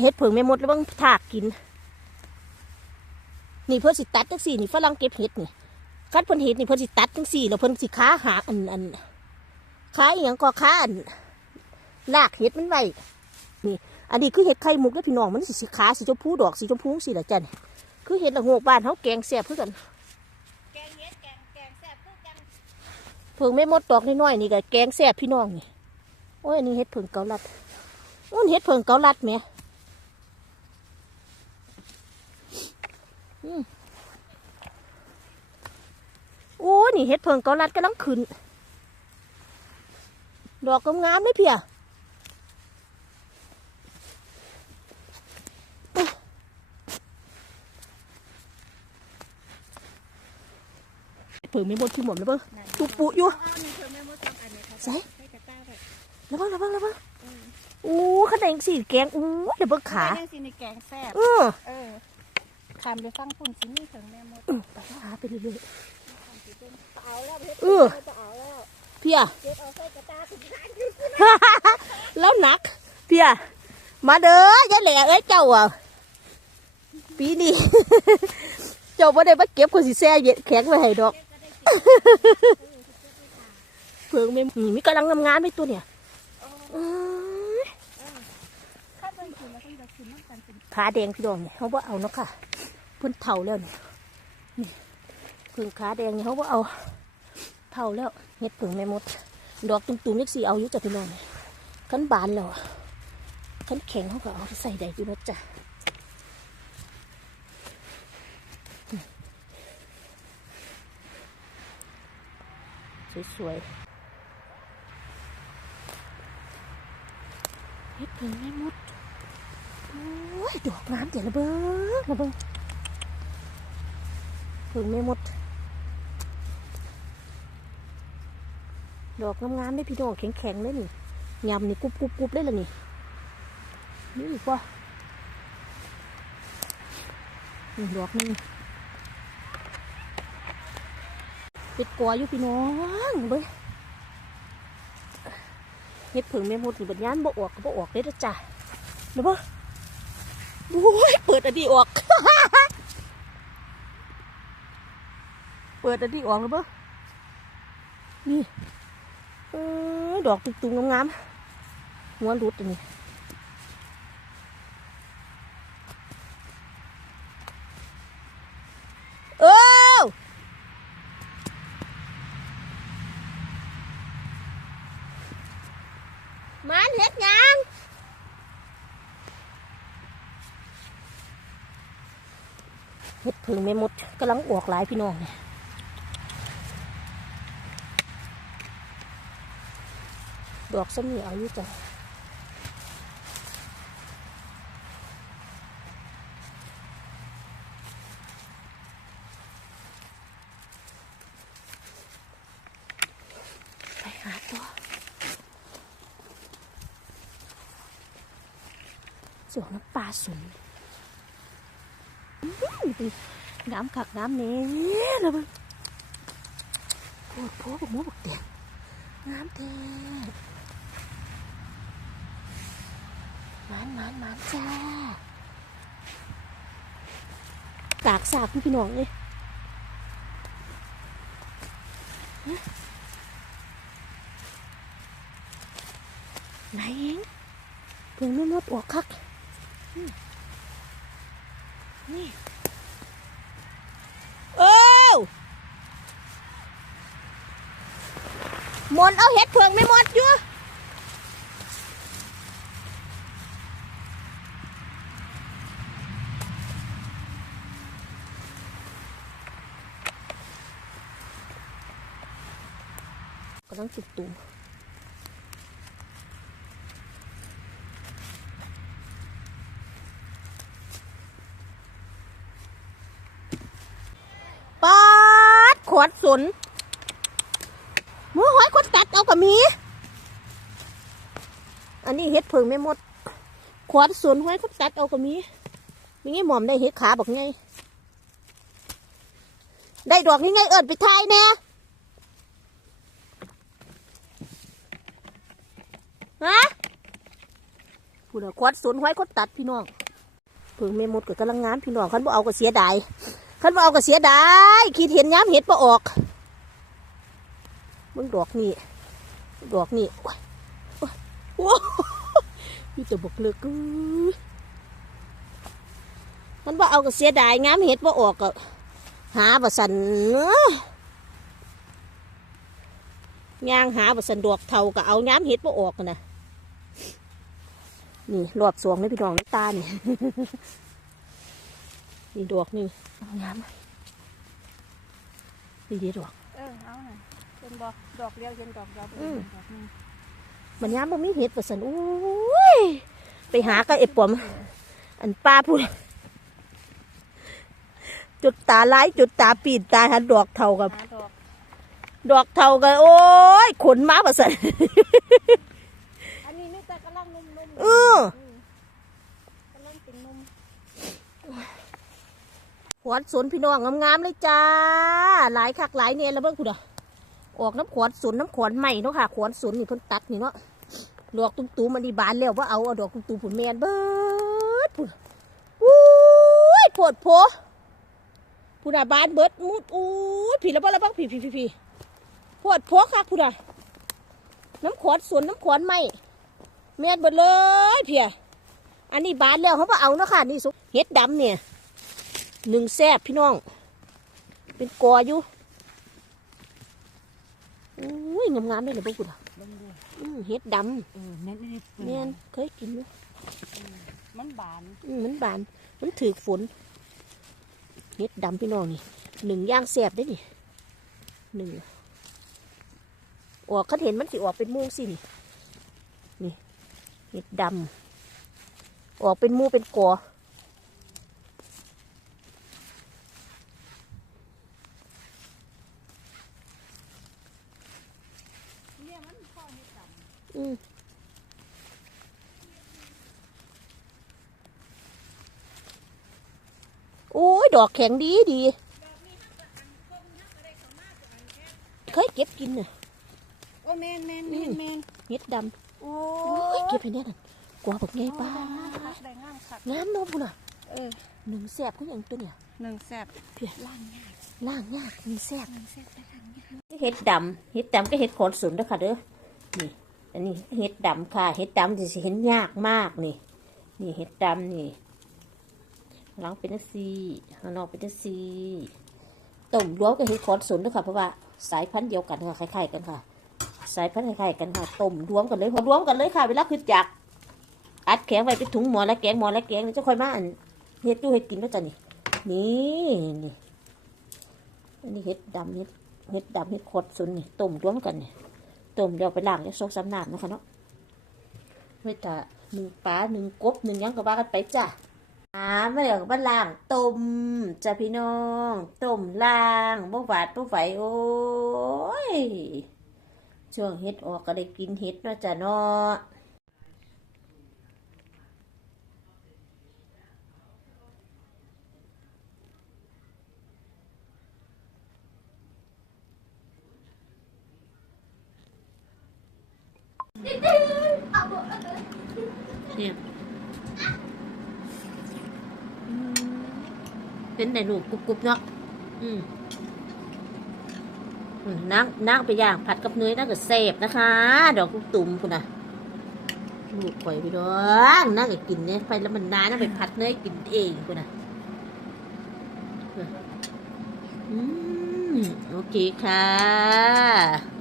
เห็ดเผิงไม่หมดแล้วบ้างถากกิน นี่เพิ่นสิตัดจังสี่นี่ฝรั่งเก็บเห็ดนี่คัดเพิ่นเห็ดนี่เพิ่นสิตัดจังสี่แล้วเพิ่นสิค้าหาอันอันค้าอหย่างก็ค้าอันลากเห็ดมันไว้นี่ อันนี้คือเห็ดไข่มุกแล้วพี่น้องมันสิสีขาสีชมพูดอกสีชมพูสีละจันคือเห็ดละโงกบ้านเขาแกงแซ่บเพื่อกันแกงเฮ็ดแกงแกงแซ่บคือกันเพิ่งไม่หมดดอกน้อยๆนี่ก็แกงแซ่บพี่น้องนี่โอ้ยอันนี้เห็ดเพิ่งเกาลัดโอ้ยเห็ดเพิ่งเกาลัดแหม่อืม โอ้ยนี่เห็ดเพิ่งเกาลัดกำลังขึ้น ดอกงามๆเลยเพียเห็ดเพิ่งไม่หมดที่หมดแล้วเบ้อตุปุอยู่เอาหนึ่งเธอแม่มดสองอันเลยครับใส่ใส่กระต้าไว้ระวังระวังระวังอู้ขนาดสีแกงอู้เดี๋ยวเบิ่งขายังสิในแกงแซ่บเออ เออคำไปฟังปุ่นสินี่ถึงแม่มดไปหาไปเรื่อยเอาแล้วเฮ็ดเออจะเอาแล้วๆเพียเก็บเอาใส่กระต้าถึงร้านอยู่แล้วหนัก เพียมาเด้อยายแหล่เอ้ยเจ้าอะปีนี้เจ้าบ่ได้มาเก็บคนสิแซ่เย็ดแข็งไว้ให้ดอกเพิ่งไม่นี่มีกำลังทำงานไปตัวเนี่ยอื้อข้าเบิ่งกินแล้วต้องจะกินน้ำกันเป็นขาแดงพี่ดองเนี่ยเขาบ่เอาเนาะค่ะ เพิ่นเท่าแล้วนี่นี่พิ่งขาแดงเนี่ยเขาบ่าเอาเท่าแล้วเฮ็ดพิ่งไม่หมด ดอกตุ่มๆเล็กสีเอาอยู่จ้ะพี่น้องขันบานแล้วขันแข็งเขาก็เอาใส่ได้อยู่นะจ๊ะสวยๆเฮ็ดพิ่งไม่หมดโอ้ยดอกน้ำเดี๋ยวระเบิดระเบิด พิ่งไม่หมด ดอกงามๆได้พี่น้องแข็งๆเลยนี่ยำนี่กรุบกรุบกรุบได้เลยนี่ นี่อีกว่าดอกนึงเป็ดกออยู่พี่น้องเบ้ยเฮ็ดเผิงแม่มดนี่บัดยานบ่ออกก็บ่ออกเลยนะจ้ะเดี๋ยวบ่โอ้ยเปิดอันนี้ออก เปิดอันนี้ออกแล้วเบ้นี่เออดอกตุ่มๆงามๆหัวรุดอันนี้เออมันเฮ็ดยังเฮ็ดพึ่งไม่หมดกำลังออกหลายพี่น้องเนี่ย ดอกส้มเหนียวอยู่จ้ะไปหาตัวสวนน้ำปลาสุนอื้อดิน้ำขักน้ำเนี้ยนะมึงโคตรโพบักหมูบักเตียงน้ำแท้ หมานหมานหมานจ้า กากสากพี่พี่น้องเลยไหนเองเพิ่งไม่หมดออกคัก นี่เอ้มนเอาเห็ดเพิ่งไม่หมดอยู่ กำลังจุดตูมปาดขวดสนมือหอยขวดตัดเอากับมี อันนี้เห็ดเพิงไม่หมด ขวดสนหอยขวดตัดเอากับมีมีไงหมอมได้เห็ดขาบอกไง ได้ดอกนี่ไงเอิญไปทายแน่ ฮะพูดควัดสนไว้คนตัดพี่น้องเพิ่งแม่มดก็กำลังงานพี่น้องคันบ่เอาก็เสียดายคันบ่เอาก็เสียดายคิดเห็นย้ำเห็ดบ่ออกมึงดอกนี่ดอกนี่โอ้ยโอ้ยโอ้ยมีแต่บกเลือกอื้อคันบ่เอาก็เสียดายง้ำเห็ดบ่ออกก็หาบ่สันเอ้ยย่างหาบ่สันดอกเทาก็เอาย้ำเห็ดบ่ออกนะ นี่รอบสวงเลยพี่น้องน้ำตานี่นี่ดอกนี่เอางามนี่ดีดอกเออเอาหน่อยเป็นดอกดอกเดียวเห็นดอกเดียวอืมดอกหนึงมันยามบ่มีเห็ดประสันอุ้ยไปหากับไอ้ปอมอันป้าพูดจุดตาลายจุดตาปีนตาหันดอกเท่ากับหาดอกดอกเท่ากับโอ้ยขนมาประสันอันนี้นี่แต่กำลังนุ่มๆ เออขวดสนพี่น้องงามๆเลยจ้า หลายคักหลายเนี่ยแล้วเบิ่งคุณอะออกน้ำขวดสนน้ำขวดใหม่เนาะค่ะ ขวดสนนี่เพิ่นตัดนี่เนาะดอกตุ้มๆมันดีบานแล้วว่าเอาเอาดอกตุ้มๆผุนแมนเบิดพุ่นอุ้ยปวดโผพุ่นอะบานเบิดมุดอุ้ยผีแล้วบ่แล้วบ้างผีผีผีผีปวดโผค่ะพุ่นอะน้ำขวดสนน้ำขวดใหม่ แมนเบิดเลยเพียอันนี้บานแล้วเขาบ่เอาเนาะค่ะนี่สุกเห็ดดำเนี่ยหนึ่งแซบพี่น้อง เป็นกออยู่อุ้ยงามๆเลยเลยพวกคุณอะเบิ่งดูอืมเฮ็ดดเออแน่นนี่ำเนี่ยเคยกินอยู่มันบานอืมมันบาน มันถือฝนเฮ็ดดำพี่น้องนี่หนึ่งย่างแซบได้นี่หนึ่งออกคันเห็นมันสิออกเป็นหมูสินี่นี่ เฮ็ดดำออกเป็นหมูเป็นกอเนี่ยมันพ่อเห็ดดำอืมโอ้ย ดอกแข็งดีดี เคยเก็บกินน่ะ โอ้แมนแมนแมนแมนเม็ดดโอ้ำโอ้ย เก็บให้แน่นั่นกว่าบอกไงป้าได้งามคักงามเนาะพุ่นน่ะเออหนึ่งแสบก็ยังตัวเนี่ยหนึ่งแซ่บเพียล่างยากล่างยากหนึ่งแสบหนึ่งแซ่บได้ล่างยากเห็ดดำเห็ดดำก็เห็ดขนสุนด้วยค่ะเด้อนี่อันนี้เห็ดดำค่ะเห็ดดำจะเห็นยากมากนี่ นี่เห็ดดำนี่หลังเป็นจังซีข้างนอกเป็นจังซีต้มรวมกับเห็ดขนสุนด้วยค่ะเพราะว่าสายพันธุ์เดียวกันค่ะคล้ายๆกันค่ะ ใสายพันธุ์คล้ายๆกันค่ะต้มรวมกันเลยพอรวมกันเลยค่ะเวลาคือจักอัดแข็งไว้เป็นถุงหมอและแกงหมอและแกงนี่จะค่อยมาอันเห็ดดูเห็ดกินก็จะนี่นี่นี่อันนี้เห็ดดำเห็ดเห็ดดำเห็ดขดสุนนี่ต้มรวมกันนี่ต้มเดี๋ยวไปล้างแล้วซกซ้ำน้ำนะคะเนาะไว้แต่หนึ่งปลาหนึ่งกบหนึ่งยังก็ว่ากันไปจ้ะอ่ามาเดี๋ยวก็มาล้างต้มจ้ะพี่น้องต้มล้างบ่หวาดบ่ไหวโอ้ย ช่วงเห็ดออกก็ได้กินเห็ดเนาะจ้ะเนาะเนี่ยเป็นแต่ลูกกรุบๆเนาะอืม นั่งนั่งไปย่างผัดกับเนื้อนั่งก็เสพนะคะ ดอกลูกตุ่มคุณน่ะลูกปล่อยไปดองนั่งก็กินเนี่ยไปแล้วมันนานนั่งไปผัดเนื้อกินเองคุณน่ะอืมโอเคค่ะ